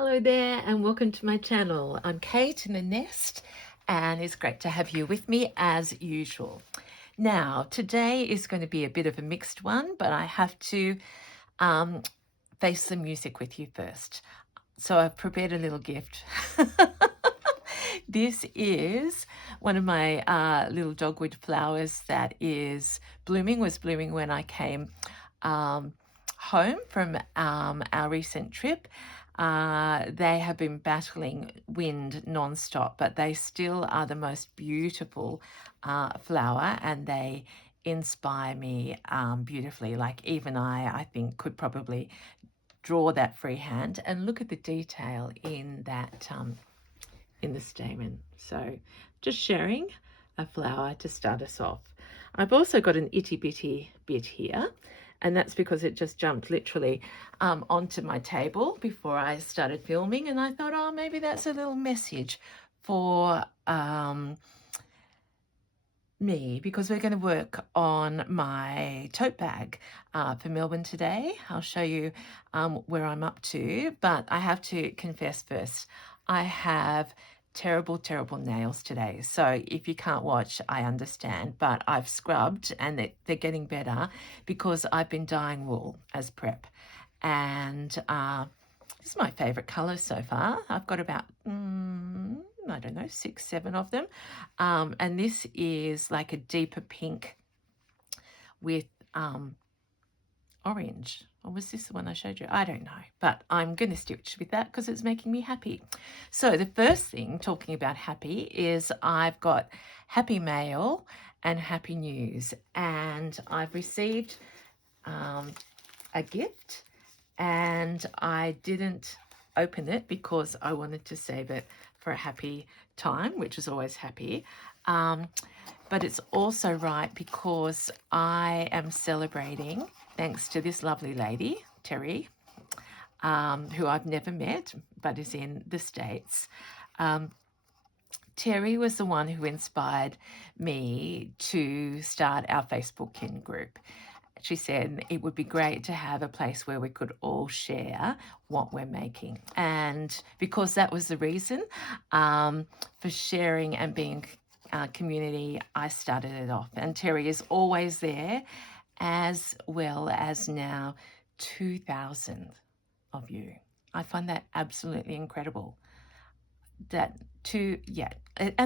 Hello there and welcome to my channel. I'm Kate in the Nest and it's great to have you with me as usual. Now today is going to be a bit of a mixed one, but I have to face the music with you first. So I've prepared a little gift. This is one of my little dogwood flowers that was blooming when I came home from our recent trip. They have been battling wind non-stop, but they still are the most beautiful flower, and they inspire me beautifully. Like even I think could probably draw that freehand, and look at the detail in that in the stamen. So just sharing a flower to start us off. I've also got an itty bitty bit here, and that's because it just jumped literally onto my table before I started filming, and I thought, oh, maybe that's a little message for me, because we're going to work on my tote bag for Melbourne today. I'll show you where I'm up to, but I have to confess first, I have terrible nails today. So if you can't watch, I understand, but I've scrubbed and they're getting better because I've been dyeing wool as prep. And this is my favorite color so far. I've got about I don't know, 6, 7 of them. And this is like a deeper pink with orange. Or was this the one I showed you? I don't know, but I'm going to stitch with that because it's making me happy. So the first thing, talking about happy, is I've got happy mail and happy news. And I've received a gift, and I didn't open it because I wanted to save it for a happy time, which is always happy. But it's also right because I am celebrating, thanks to this lovely lady, Terry, who I've never met but is in the States. Terry was the one who inspired me to start our Facebook kin group. She said it would be great to have a place where we could all share what we're making. And because that was the reason for sharing and being community, I started it off. And Terry is always there, as well as now 2,000 of you. I find that absolutely incredible. And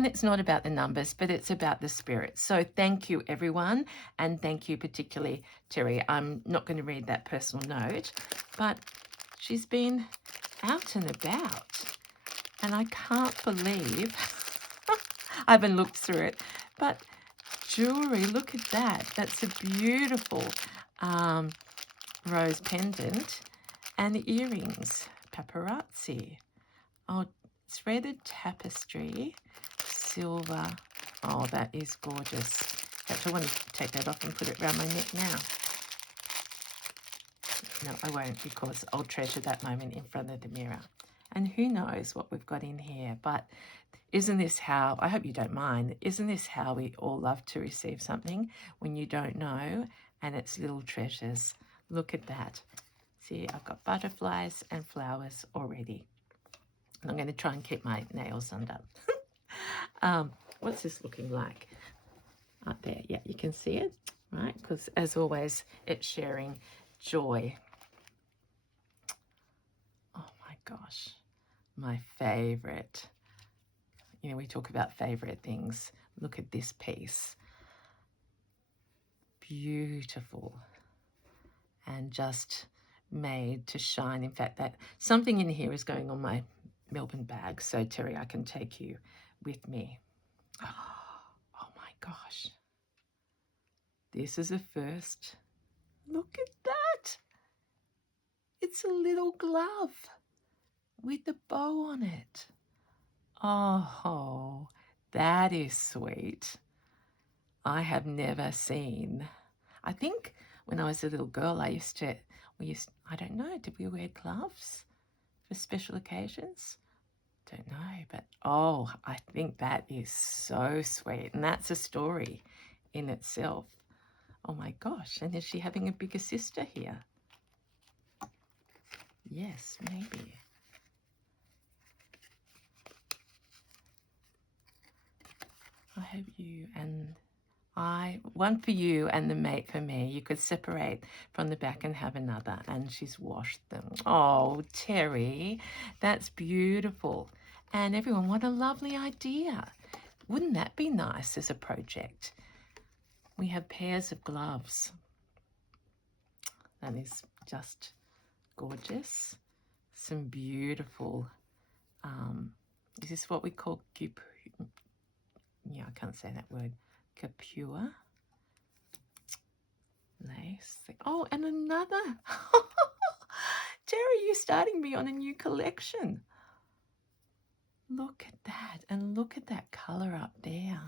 it's not about the numbers, but it's about the spirit. So thank you, everyone, and thank you particularly, Terry. I'm not going to read that personal note, but she's been out and about, and I can't believe I haven't looked through it, but jewelry, look at that. That's a beautiful rose pendant, and the earrings, paparazzi. Oh, threaded tapestry, silver. Oh, that is gorgeous. In fact, I want to take that off and put it around my neck now. No, I won't, because I'll treasure that moment in front of the mirror. And who knows what we've got in here, but isn't this how, I hope you don't mind, isn't this how we all love to receive something when you don't know, and it's little treasures? Look at that. See, I've got butterflies and flowers already. I'm going to try and keep my nails under. What's this looking like? Up there, yeah, you can see it, right? Because as always, it's sharing joy. Oh my gosh, my favorite. You know, we talk about favorite things. Look at this piece. Beautiful. And just made to shine. In fact, that something in here is going on my Melbourne bag. So Terry, I can take you with me. Oh my gosh. This is a first. Look at that. It's a little glove with a bow on it. Oh, that is sweet. I have never seen. I think when I was a little girl, I don't know, did we wear gloves for special occasions? Don't know, but oh, I think that is so sweet. And that's a story in itself. Oh my gosh, and is she having a bigger sister here? Yes, maybe. have you and one for you and the mate for me. You could separate from the back and have another. And she's washed them. Oh, Terry, that's beautiful. And everyone, what a lovely idea. Wouldn't that be nice as a project? We have pairs of gloves. That is just gorgeous. Some beautiful, is this what we call yeah, I can't say that word. Capua lace. Oh, and another. Terry, you're starting me on a new collection. Look at that, and look at that colour up there.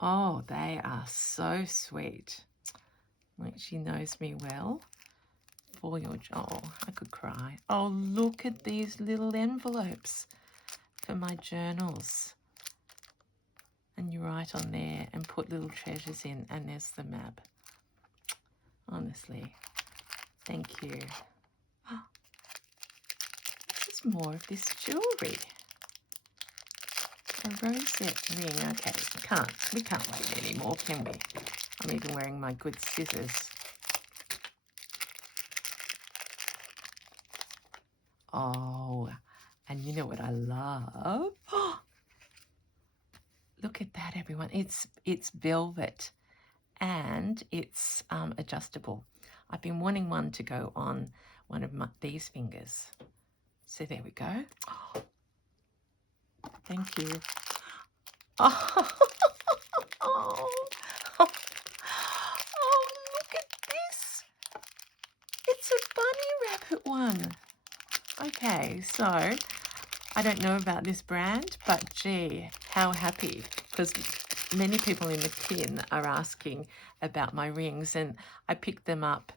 Oh, they are so sweet. Like, she knows me well. For your, oh, I could cry. Oh, look at these little envelopes for my journals. And you write on there and put little treasures in, and there's the map. Honestly, thank you. Oh, there's more of this jewellery. A rosette ring. Okay, we can't wait anymore, can we? I'm even wearing my good scissors. Oh, and you know what I love? Look at that, everyone. It's velvet and it's adjustable. I've been wanting one to go on one of these fingers. So there we go. Thank you. Oh, oh, oh, look at this. It's a bunny rabbit one. Okay, so I don't know about this brand, but gee, how happy, because many people in the kin are asking about my rings, and I picked them up.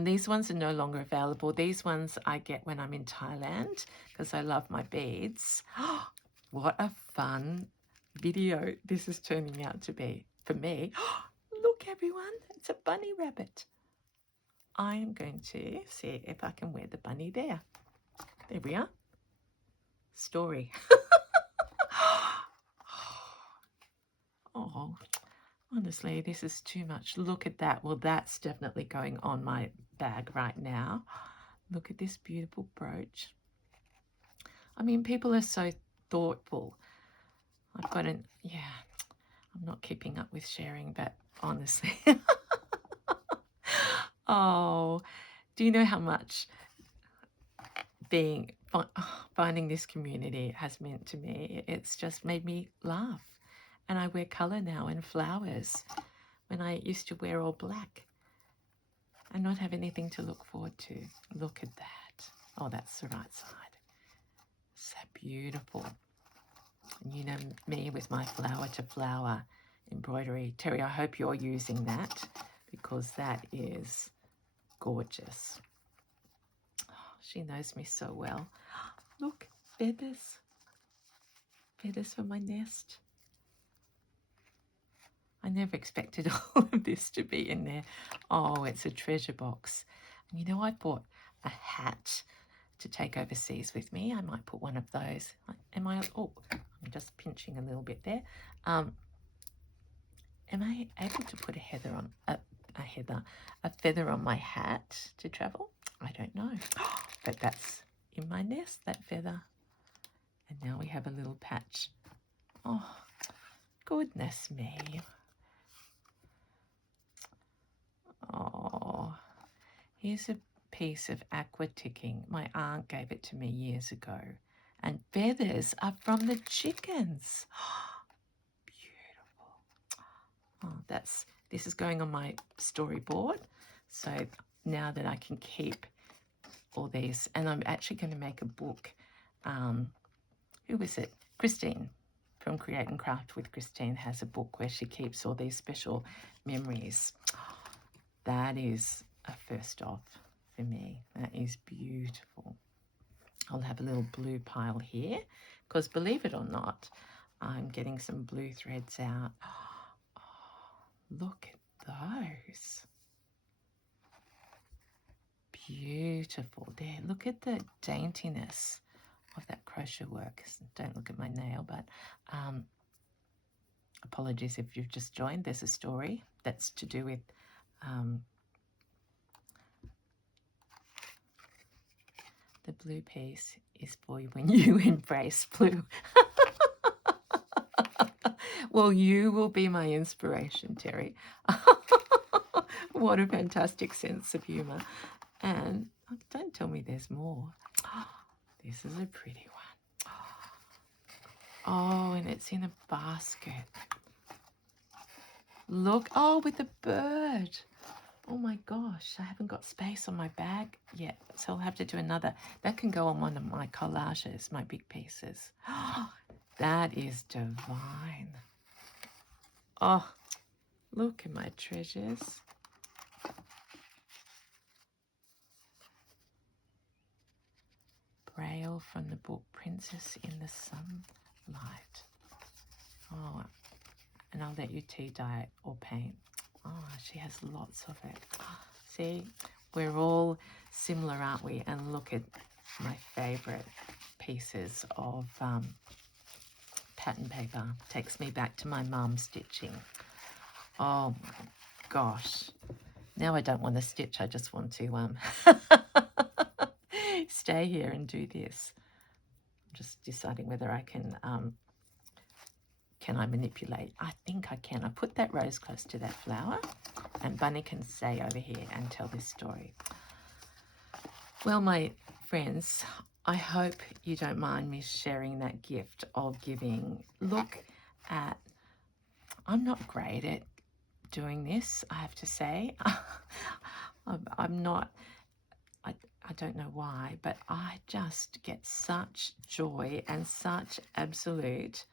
These ones are no longer available. These ones I get when I'm in Thailand because I love my beads. What a fun video this is turning out to be for me. Look, everyone, it's a bunny rabbit. I am going to see if I can wear the bunny there. There we are. Story. Oh, honestly, this is too much. Look at that. Well, that's definitely going on my bag right now. Look at this beautiful brooch. I mean, people are so thoughtful. I've got an, yeah, I'm not keeping up with sharing, but honestly. Oh, do you know how much finding this community has meant to me? It's just made me laugh. And I wear colour now and flowers when I used to wear all black and not have anything to look forward to. Look at that. Oh, that's the right side. So beautiful. And you know me with my flower to flower embroidery. Terry, I hope you're using that because that is gorgeous. Oh, she knows me so well. Look, feathers. Feathers for my nest. I never expected all of this to be in there. Oh, it's a treasure box. And you know, I bought a hat to take overseas with me. I might put one of those. Oh, I'm just pinching a little bit there. Am I able to put a feather on my hat to travel? I don't know. But that's in my nest, that feather. And now we have a little patch. Oh, goodness me. Oh, here's a piece of aqua ticking. My aunt gave it to me years ago. And feathers are from the chickens. Beautiful. Oh, this is going on my storyboard. So now that I can keep all these, and I'm actually going to make a book. Who was it? Christine from Create and Craft with Christine has a book where she keeps all these special memories. That is a first off for me. That is beautiful. I'll have a little blue pile here because believe it or not, I'm getting some blue threads out. Oh, look at those. Beautiful there. Look at the daintiness of that crochet work. Don't look at my nail, but apologies if you've just joined. There's a story that's to do with the blue piece is for you when you embrace blue. Well, you will be my inspiration, Terry. What a fantastic sense of humour. And don't tell me there's more. This is a pretty one. Oh, and it's in a basket. Look, oh, with a bird. Oh my gosh, I haven't got space on my bag yet, so I'll have to do another. That can go on one of my collages, my big pieces. That is divine. Oh, look at my treasures. Braille from the book Princess in the Sunlight. Oh, and I'll let you tea dye or paint. Oh, she has lots of it. See, we're all similar, aren't we? And look at my favourite pieces of pattern paper. Takes me back to my mum stitching. Oh my gosh. Now I don't want to stitch. I just want to stay here and do this. I'm just deciding whether I can I manipulate? I think I can. I put that rose close to that flower, and Bunny can stay over here and tell this story. Well, my friends, I hope you don't mind me sharing that gift of giving. Look at, I'm not great at doing this, I have to say. I'm not, I don't know why, but I just get such joy and such absolute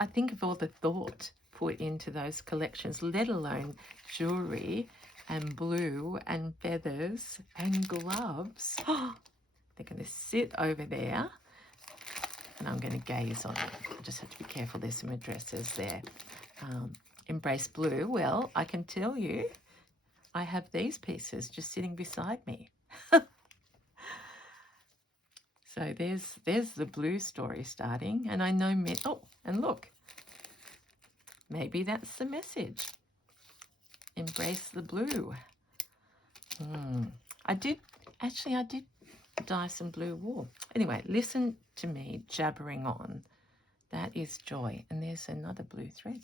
I think of all the thought put into those collections, let alone jewellery and blue and feathers and gloves. They're going to sit over there and I'm going to gaze on it. I just have to be careful, there's some addresses there. Embrace blue, well, I can tell you, I have these pieces just sitting beside me. So there's the blue story starting, and I know oh, and look, maybe that's the message. Embrace the blue. I did dye some blue wool. Anyway, listen to me jabbering on. That is joy. And there's another blue thread.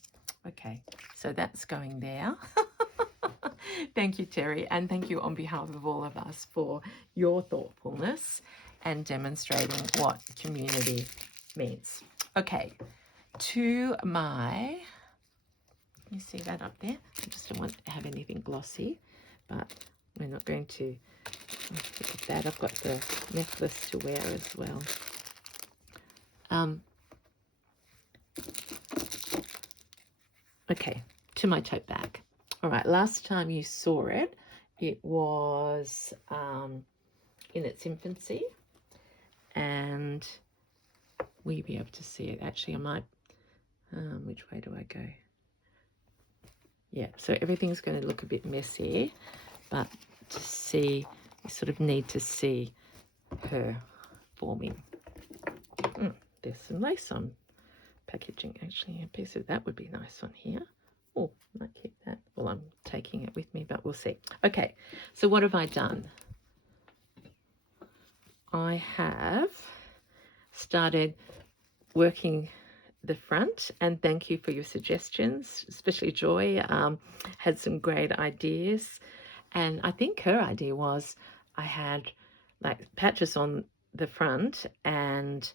Okay, so that's going there. Thank you, Terry, and thank you on behalf of all of us for your thoughtfulness and demonstrating what community means. Okay, to my, you see that up there? I just don't want to have anything glossy, but we're not going to, look at that. I've got the necklace to wear as well. Okay, to my tote bag. All right, last time you saw it, it was in its infancy, and will you be able to see it? Actually, I might, which way do I go? Yeah, so everything's going to look a bit messy, but to see, you sort of need to see her forming. There's some lace on packaging, actually. A piece of that would be nice on here. Oh, might keep that. Well, I'm taking it with me, but we'll see. Okay, so what have I done? I have started working the front, and thank you for your suggestions, especially Joy had some great ideas. And I think her idea was I had like patches on the front and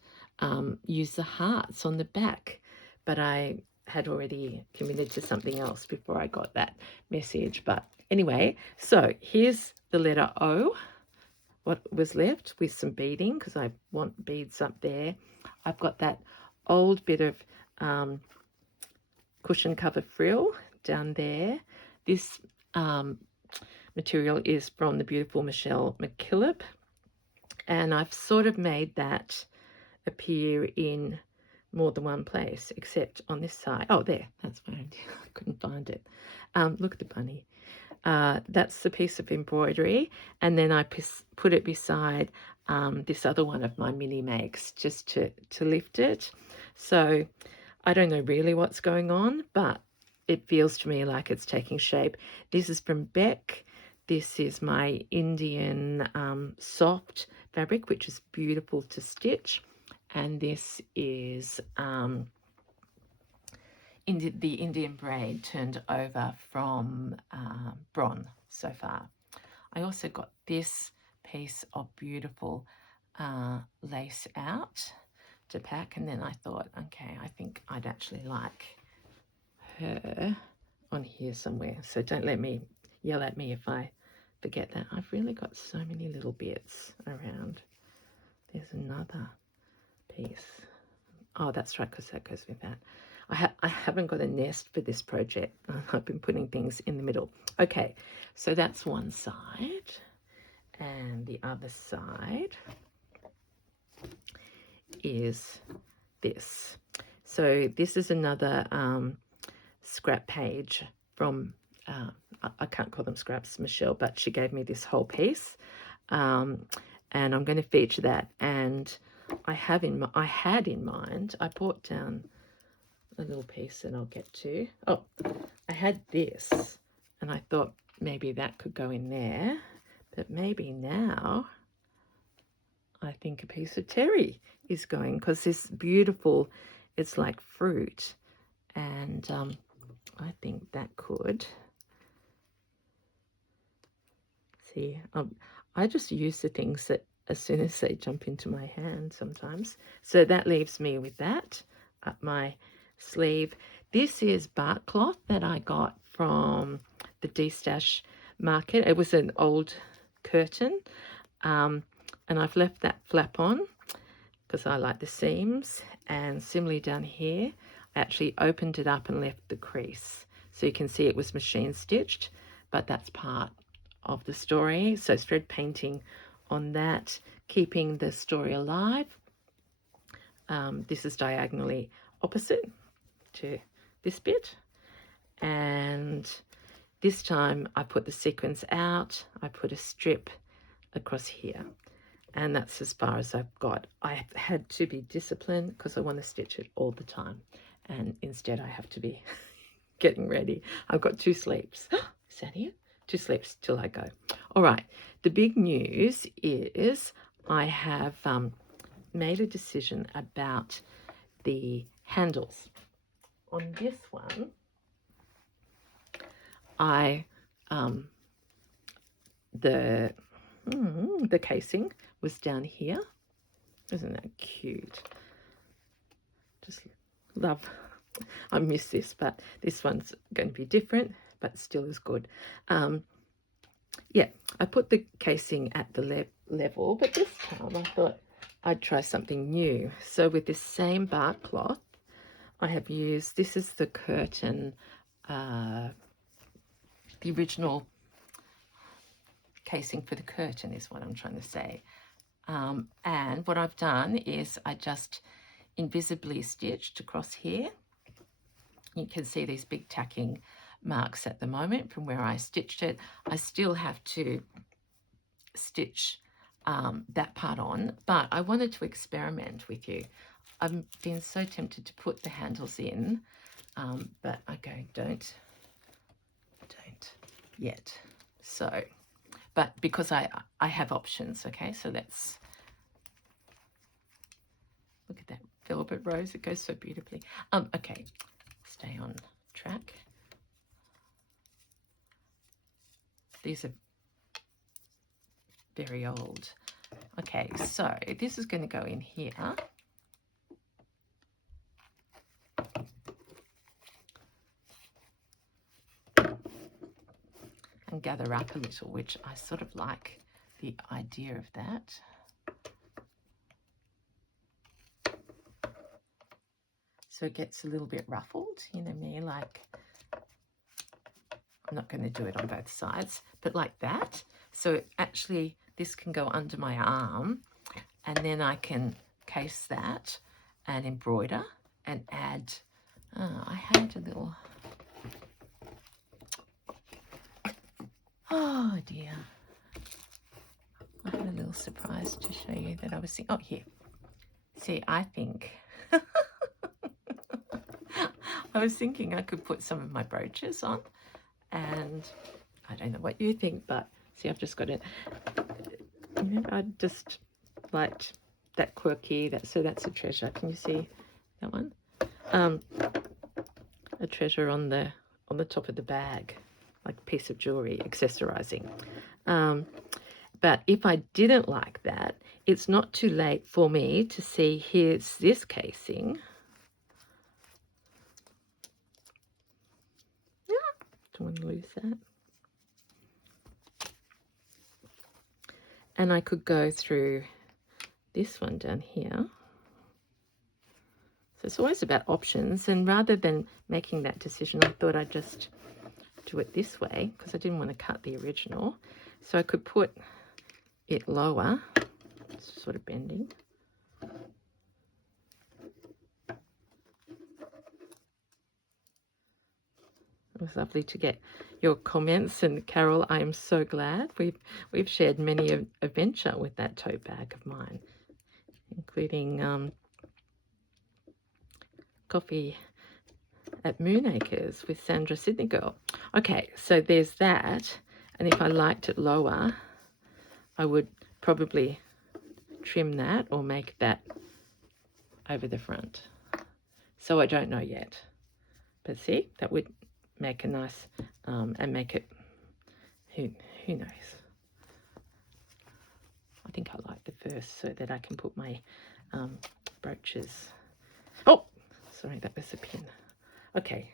use the hearts on the back, but I had already committed to something else before I got that message. But anyway, so here's the letter O, what was left with some beading, because I want beads up there. I've got that old bit of cushion cover frill down there. This material is from the beautiful Michelle McKillop, and I've sort of made that appear in more than one place, except on this side. Oh, there, that's where I couldn't find it. Look at the bunny. That's the piece of embroidery, and then I put it beside this other one of my mini makes just to lift it. So I don't know really what's going on, but it feels to me like it's taking shape. This is from Beck. This is my Indian soft fabric, which is beautiful to stitch. And this is the Indian braid turned over from Bron so far. I also got this piece of beautiful lace out to pack, and then I thought, okay, I think I'd actually like her on here somewhere. So don't let me yell at me if I forget that. I've really got so many little bits around. There's another piece. Oh, that's right, because that goes with that. I haven't got a nest for this project. I've been putting things in the middle. Okay, so that's one side, and the other side is this. So this is another scrap page from, I can't call them scraps, Michelle, but she gave me this whole piece, and I'm going to feature that. And I had in mind, I brought down a little piece that I'll get to. Oh, I had this, and I thought maybe that could go in there, but maybe now I think a piece of terry is going, because this beautiful, it's like fruit, and I think that could. See, I just use the things that as soon as they jump into my hand sometimes. So that leaves me with that up my sleeve. This is bark cloth that I got from the D-Stash market. It was an old curtain, and I've left that flap on because I like the seams. And similarly down here, I actually opened it up and left the crease. So you can see it was machine stitched, but that's part of the story. So thread painting on that, keeping the story alive. This is diagonally opposite to this bit, and this time I put the sequins out. I put a strip across here, and that's as far as I've got. I had to be disciplined because I want to stitch it all the time, and instead I have to be getting ready. I've got 2 sleeps. Is that it? 2 sleeps till I go. All right, the big news is I have made a decision about the handles. On this one, the casing was down here. Isn't that cute? Just love, I miss this, but this one's going to be different, but still is good. Yeah, I put the casing at the level, but this time I thought I'd try something new. So with this same bark cloth, I have used, this is the curtain, the original casing for the curtain is what I'm trying to say. And what I've done is I just invisibly stitched across here. You can see these big tacking marks at the moment from where I stitched it. I still have to stitch that part on, but I wanted to experiment with you. I've been so tempted to put the handles in, but I go, don't yet. So, but because I have options, okay, so let's look at that velvet rose. It goes so beautifully. Okay, stay on track. These are very old. Okay, so this is going to go in here. And gather up a little, which I sort of like the idea of that. So it gets a little bit ruffled, you know me, like, I'm not going to do it on both sides, but like that. So actually this can go under my arm, and then I can case that and embroider and add, I had a little, Oh dear. I had a little surprise to show you that I was thinking. Oh, here. See, I think I was thinking I could put some of my brooches on, and I don't know what you think, but see, I've just got it. You know, I just liked that quirky. So that's a treasure. Can you see that one? A treasure on the top of the bag, like a piece of jewelry, accessorizing. But if I didn't like that, it's not too late for me to see, here's this casing. Yeah, don't want to lose that. And I could go through this one down here. So it's always about options, and rather than making that decision, I thought I'd just do it this way because I didn't want to cut the original. So I could put it lower, it's sort of bending. It was lovely to get your comments, and Carol, I am so glad we've shared many a adventure with that tote bag of mine, including coffee at Moonacres with Sandra Sydney Girl. Okay, so there's that, and if I liked it lower, I would probably trim that or make that over the front. So I don't know yet, but see, that would make a nice and make it, who knows. I think I like the first so that I can put my brooches. Oh, sorry, that was a pin. Okay,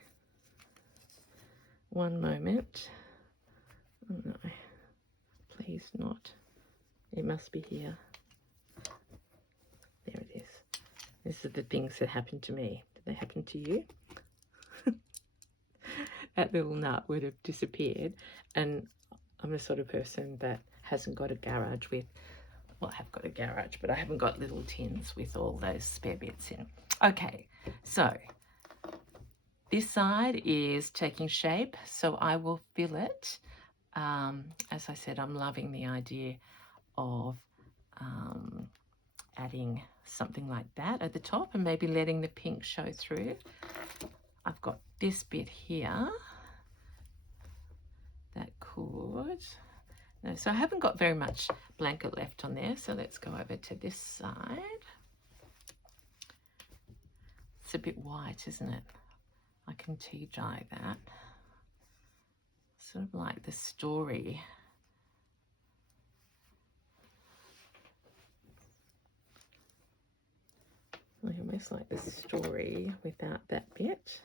one moment. Oh no, please not. It must be here. There it is. These are the things that happen to me. Did they happen to you? That little nut would have disappeared, and I'm the sort of person that hasn't got a garage with, well, I have got a garage, but I haven't got little tins with all those spare bits in. Okay, so this side is taking shape, so I will fill it. As I said, I'm loving the idea of adding something like that at the top and maybe letting the pink show through. I've got this bit here that could, no, so I haven't got very much blanket left on there, so let's go over to this side. It's a bit white, isn't it? I can tea dye that. Sort of like the story. I almost like the story without that bit.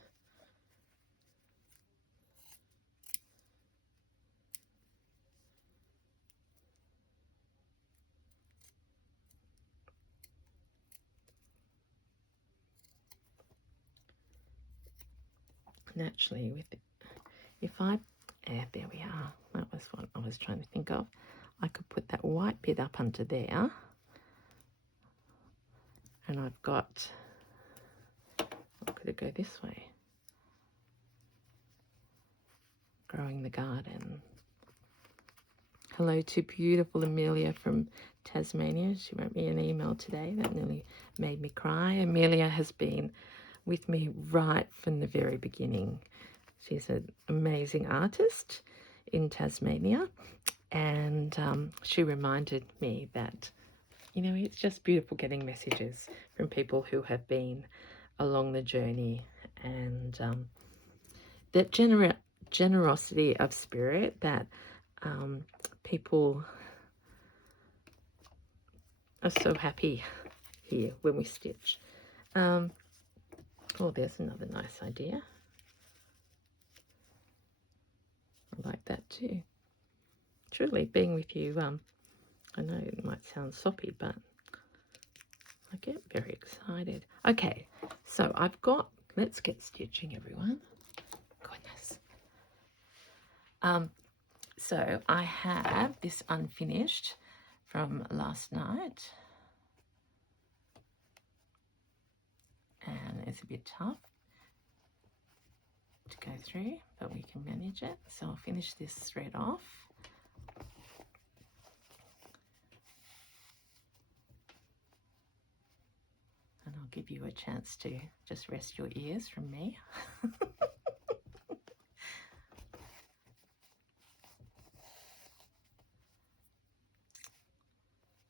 And actually, with it, if I, there we are. That was what I was trying to think of. I could put that white bit up under there, and I've got, or could it go this way? Growing the garden. Hello to beautiful Amelia from Tasmania. She wrote me an email today that nearly made me cry. Amelia has been with me right from the very beginning. She's an amazing artist in Tasmania, and she reminded me that, you know, it's just beautiful getting messages from people who have been along the journey, and that generosity of spirit that people are so happy here when we stitch. Oh, there's another nice idea. I like that too. Truly, being with you, I know it might sound soppy, but I get very excited. Okay, so I've got, let's get stitching, everyone. Goodness. So I have this unfinished from last night, and it's a bit tough to go through, but we can manage it. So I'll finish this thread off. give you a chance to just rest your ears from me.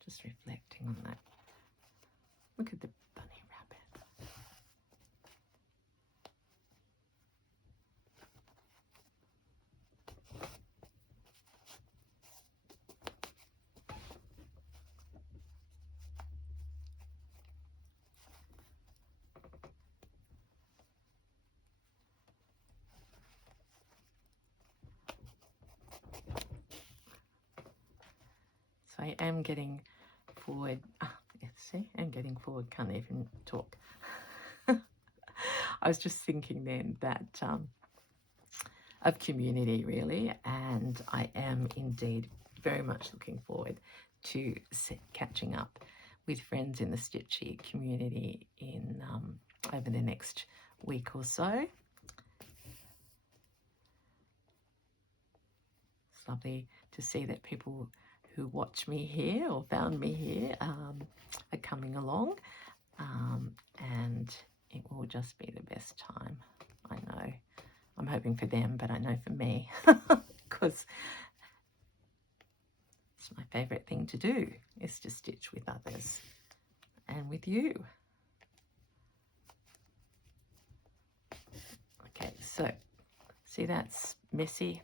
Just reflecting on that. Look at the bunny rabbit. So I am getting forward. See, I'm getting forward, can't even talk. I was just thinking then that of community really, and I am indeed very much looking forward to catching up with friends in the Stitchy community in over the next week or so. It's lovely to see that people who watch me here or found me here are coming along, and it will just be the best time. I know. I'm hoping for them, but I know for me, because it's my favourite thing to do, is to stitch with others and with you. Okay, so see that's messy.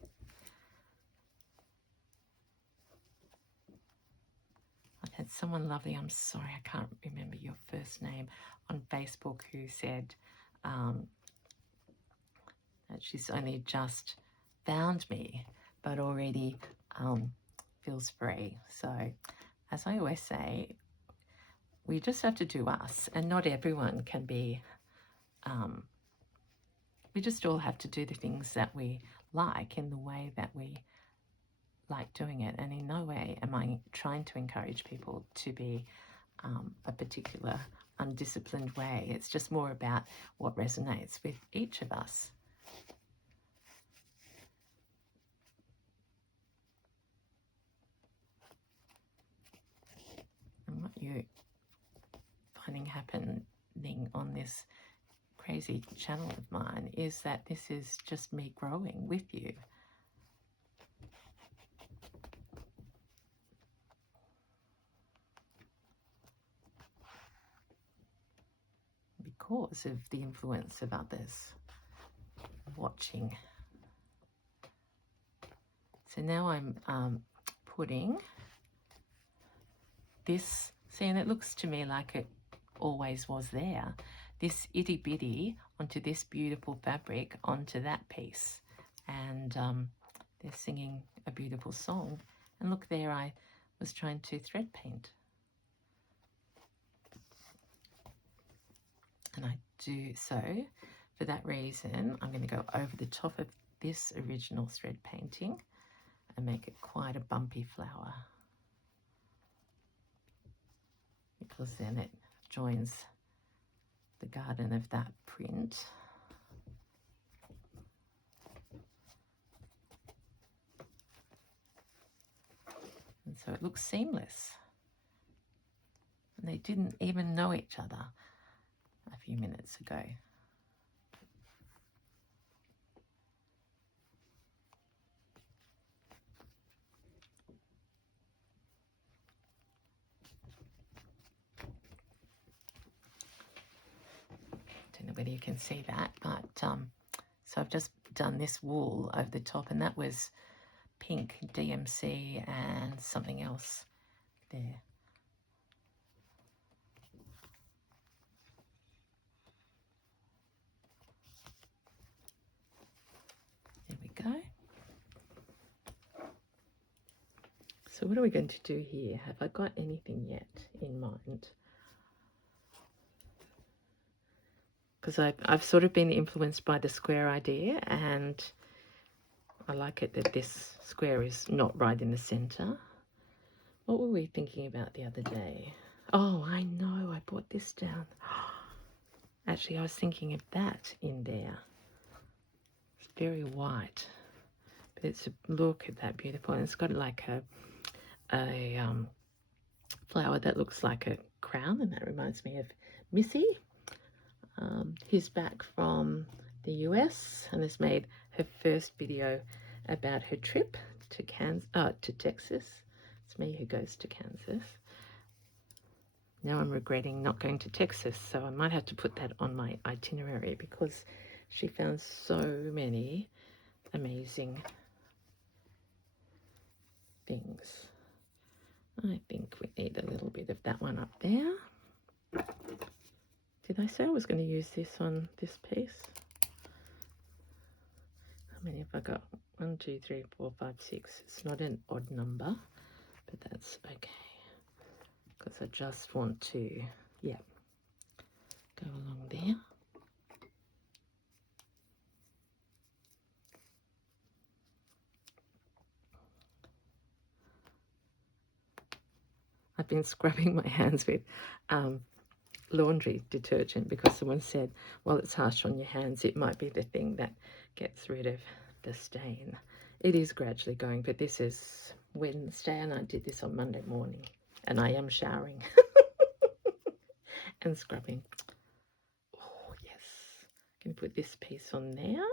I've had someone lovely, I'm sorry, I can't remember your first name, on Facebook who said that she's only just found me, but already feels free. So, as I always say, we just have to do us, and not everyone can be, we just all have to do the things that we like in the way that we like doing it. And in no way am I trying to encourage people to be a particular undisciplined way. It's just more about what resonates with each of us. And what you're finding happening on this crazy channel of mine is that this is just me growing with you. Because of the influence of others watching. So now I'm putting this, see, and it looks to me like it always was there, this itty bitty onto this beautiful fabric onto that piece, and they're singing a beautiful song. And look there, I was trying to thread paint, and I do so for that reason. I'm going to go over the top of this original thread painting and make it quite a bumpy flower, because then it joins the garden of that print. And so it looks seamless. And they didn't even know each other a few minutes ago. Don't know whether you can see that, but so I've just done this wool over the top, and that was pink DMC and something else there. There we go. So what are we going to do here? Have I got anything yet in mind? Because I've sort of been influenced by the square idea, and I like it that this square is not right in the center. What were we thinking about the other day? Oh, I know, I brought this down. Actually, I was thinking of that in there. It's very white, but it's a, look at that beautiful, and it's got like a flower that looks like a crown, and that reminds me of Missy. He's back from the US and has made her first video about her trip to Texas. It's me who goes to Kansas. Now I'm regretting not going to Texas, so I might have to put that on my itinerary because she found so many amazing things. I think we need a little bit of that one up there. Did I say I was going to use this on this piece? How many have I got? 1, 2, 3, 4, 5, 6. It's not an odd number, but that's okay. Because I just want to, yeah, go along there. I've been scrubbing my hands with laundry detergent because someone said, well, it's harsh on your hands. It might be the thing that gets rid of the stain. It is gradually going, but this is Wednesday and I did this on Monday morning and I am showering and scrubbing. Oh, yes. Can put this piece on there.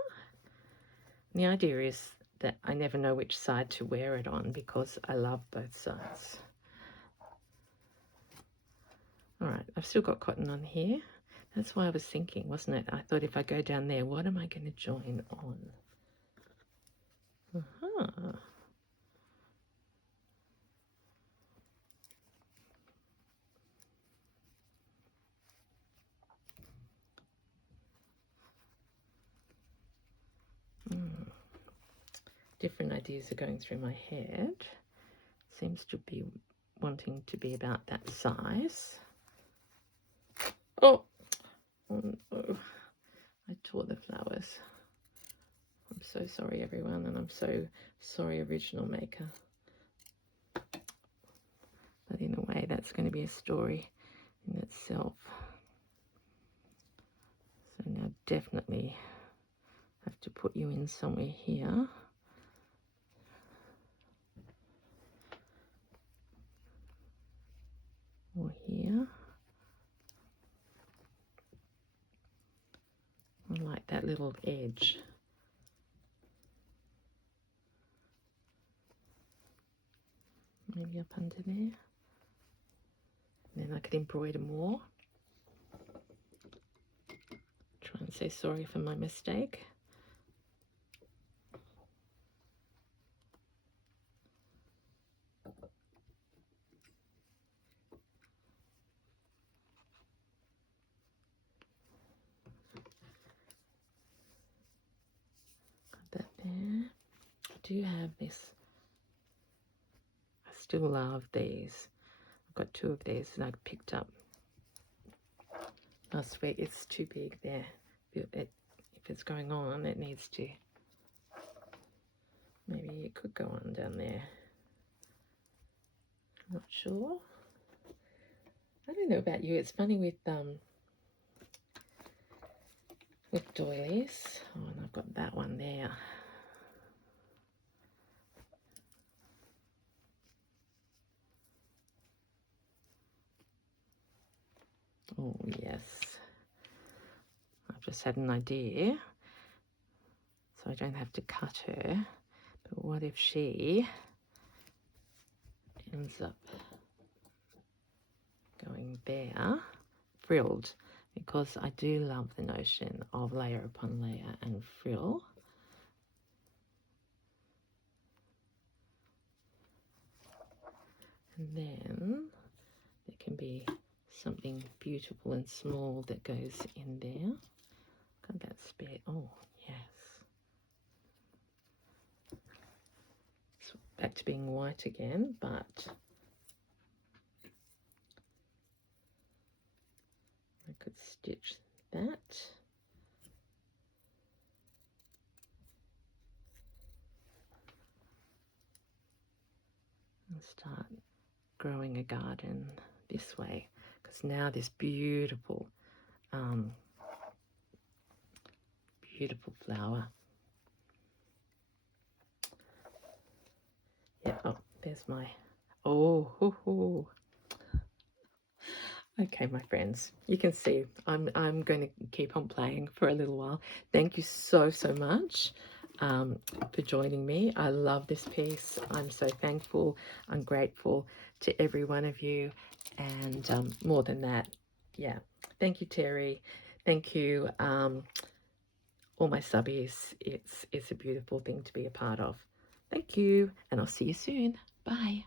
And the idea is that I never know which side to wear it on because I love both sides. All right, I've still got cotton on here. That's why I was thinking, wasn't it? I thought if I go down there, what am I going to join on? Different ideas are going through my head. Seems to be wanting to be about that size. Oh no, I tore the flowers. I'm so sorry, everyone, and I'm so sorry, original maker. But in a way, that's going to be a story in itself. So now definitely have to put you in somewhere here. Or here. I like that little edge. Maybe up under there. And then I could embroider more. Try and say sorry for my mistake. Got that there. I do have this. I still love these. I've got 2 of these that I picked up last week. It's too big there. If it's going on, it needs to. Maybe it could go on down there. I'm not sure. I don't know about you. It's funny with doilies. Oh, and I've got that one there. Oh yes. I've just had an idea. So I don't have to cut her. But what if she ends up going there, frilled, because I do love the notion of layer upon layer and frill. And then there can be something beautiful and small that goes in there. Got that spare, oh yes. It's back to being white again, but I could stitch that. And start growing a garden this way, because now this beautiful beautiful flower. Yeah, oh, there's my, oh, hoo, hoo. Okay, my friends, you can see I'm going to keep on playing for a little while. Thank you so much for joining me. I love this piece. I'm so thankful. I'm grateful to every one of you, and more than that, yeah. Thank you, Terry. Thank you, all my subbies. It's a beautiful thing to be a part of. Thank you, and I'll see you soon. Bye.